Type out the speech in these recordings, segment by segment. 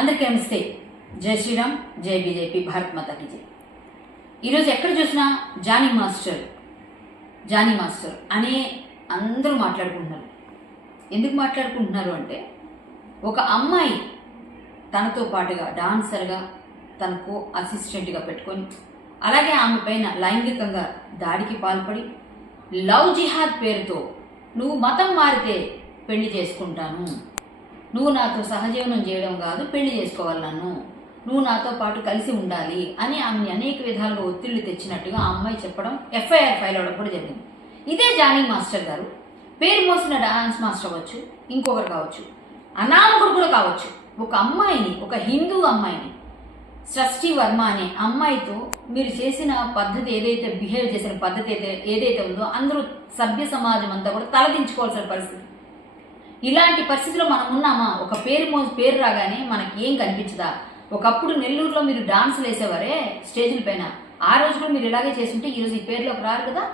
అందరికీ నమస్తే. జై శ్రీరామ్, జై బీజేపీ, భారత్ మాతా కీ జై. ఈరోజు ఎక్కడ చూసినా జానీ మాస్టర్ అనే అందరూ మాట్లాడుకుంటున్నారు. ఎందుకు మాట్లాడుకుంటున్నారు అంటే, ఒక అమ్మాయి తనతో పాటుగా డాన్సర్గా తనకు అసిస్టెంట్గా పెట్టుకొని, అలాగే ఆమె పైన లైంగికంగా దాడికి పాల్పడి, లవ్ జిహాద్ పేరుతో నువ్వు మతం మారితే పెళ్లి చేసుకుంటాను, నువ్వు నాతో సహజీవనం చేయడం కాదు పెళ్లి చేసుకోవాలి, నువ్వు నాతో పాటు కలిసి ఉండాలి అని ఆమెని అనేక విధాలుగా ఒత్తిళ్లు తెచ్చినట్టుగా ఆ అమ్మాయి చెప్పడం, ఎఫ్ఐఆర్ ఫైల్ అవడం కూడా జరిగింది. ఇదే జానీ మాస్టర్ గారు పేరు మోసిన డాన్స్ మాస్టర్ అవ్వచ్చు, ఇంకొకరు కావచ్చు, అనామకుడు కూడా కావచ్చు. ఒక అమ్మాయిని, ఒక హిందూ అమ్మాయిని, సృష్టి వర్మ అనే అమ్మాయితో మీరు చేసిన పద్ధతి ఏదైతే, బిహేవ్ చేసిన పద్ధతి ఏదైతే ఉందో అందరూ సభ్య సమాజం అంతా కూడా తలదించుకోవాల్సిన పరిస్థితి. ఇలాంటి పరిస్థితిలో మనం ఉన్నామా? ఒక పేరు రాగానే మనకి ఏం కనిపించదా? ఒకప్పుడు నెల్లూరులో మీరు డాన్సులు వేసేవారే స్టేజ్ల పైన, ఆ రోజు కూడా మీరు ఇలాగే చేస్తుంటే ఈరోజు ఈ పేరులోకి రారు కదా.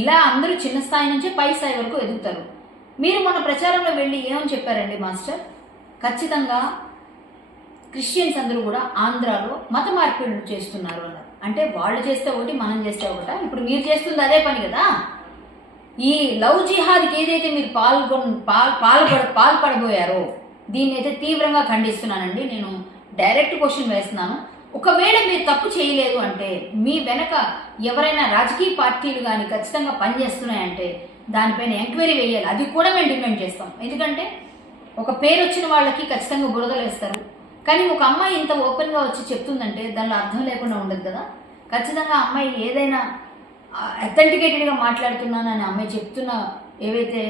ఇలా అందరూ చిన్న స్థాయి నుంచే పై స్థాయి వరకు ఎదుగుతారు. మీరు మన ప్రచారంలో వెళ్ళి ఏమని చెప్పారండి మాస్టర్? ఖచ్చితంగా క్రిస్టియన్స్ అందరూ కూడా ఆంధ్రాలో మత మార్పిడులు చేస్తున్నారు అన్నారు. అంటే వాళ్ళు చేస్తే ఒకటి, మనం చేస్తే ఒకట? ఇప్పుడు మీరు చేస్తుంది అదే పని కదా. ఈ లవ్ జిహాద్కి ఏదైతే మీరు పాల్పడబోయారో దీన్ని అయితే తీవ్రంగా ఖండిస్తున్నానండి. నేను డైరెక్ట్ క్వశ్చన్ వేస్తున్నాను. ఒకవేళ మీరు తప్పు చేయలేదు అంటే, మీ వెనక ఎవరైనా రాజకీయ పార్టీలు కానీ ఖచ్చితంగా పనిచేస్తున్నాయంటే దానిపైన ఎంక్వైరీ వేయాలి. అది కూడా మేము డిమాండ్ చేస్తాం. ఎందుకంటే ఒక పేరు వచ్చిన వాళ్ళకి ఖచ్చితంగా బురదలు వేస్తారు. కానీ ఒక అమ్మాయి ఇంత ఓపెన్గా వచ్చి చెప్తుందంటే దానిలో అర్థం లేకుండా ఉండదు కదా. ఖచ్చితంగా అమ్మాయి ఏదైనా అథెంటికేటెడ్గా మాట్లాడుతున్నాను అని అమ్మాయి చెప్తున్న ఏవైతే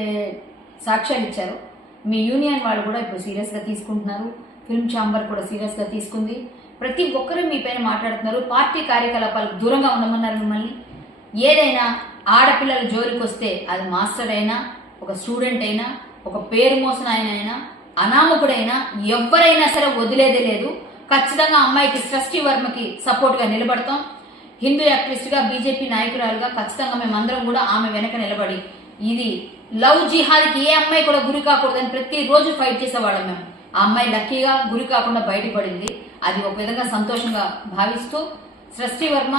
సాక్ష్యాలు ఇచ్చారో మీ యూనియన్ వాళ్ళు కూడా ఇప్పుడు సీరియస్గా తీసుకుంటున్నారు. ఫిల్మ్ ఛాంబర్ కూడా సీరియస్గా తీసుకుంది. ప్రతి ఒక్కరూ మీ పైన మాట్లాడుతున్నారు. పార్టీ కార్యకలాపాలకు దూరంగా ఉండమన్నారు మిమ్మల్ని. ఏదైనా ఆడపిల్లల జోలికి వస్తే అది మాస్టర్ అయినా, ఒక స్టూడెంట్ అయినా, ఒక పేరు మోసిన ఆయన అయినా, అనామకుడైనా, ఎవరైనా సరే వదిలేదే లేదు. ఖచ్చితంగా అమ్మాయికి సృష్టి వర్మకి సపోర్ట్గా నిలబడతాం. హిందూ యాక్టివిస్ట్గా, బీజేపీ నాయకురాలుగా ఖచ్చితంగా మేమందరం కూడా ఆమె వెనక నిలబడి, ఇది లవ్ జిహాద్కి ఏ అమ్మాయి కూడా గురి కాకూడదని ప్రతిరోజు ఫైట్ చేసేవాళ్ళం మేము. ఆ అమ్మాయి లక్కీగా గురి కాకుండా బయటపడింది. అది ఒక విధంగా సంతోషంగా భావిస్తూ, సృష్టి వర్మ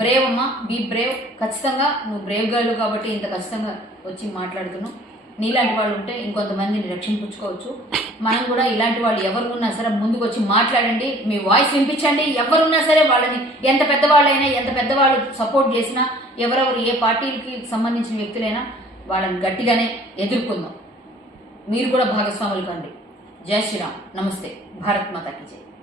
బ్రేవ్ అమ్మ, బీ బ్రేవ్. ఖచ్చితంగా నువ్వు బ్రేవ్ గర్ల్ కాబట్టి ఇంత ఖచ్చితంగా వచ్చి మాట్లాడుతున్నావు. నీలాంటి వాళ్ళు ఉంటే ఇంకొంతమందిని రక్షించుకోవచ్చు. మనం కూడా ఇలాంటి వాళ్ళు ఎవరు ఉన్నా సరే ముందుకు వచ్చి మాట్లాడండి, మీ వాయిస్ వినిపించండి. ఎవరున్నా సరే వాళ్ళని, ఎంత పెద్దవాళ్ళైనా, ఎంత పెద్దవాళ్ళు సపోర్ట్ చేసినా, ఎవరెవరు ఏ పార్టీలకి సంబంధించిన వ్యక్తులైనా వాళ్ళని గట్టిగానే ఎదుర్కొందాం. మీరు కూడా భాగస్వాములు కండి. జై శ్రీరామ్. నమస్తే. భారత్ మాతా కీ జై.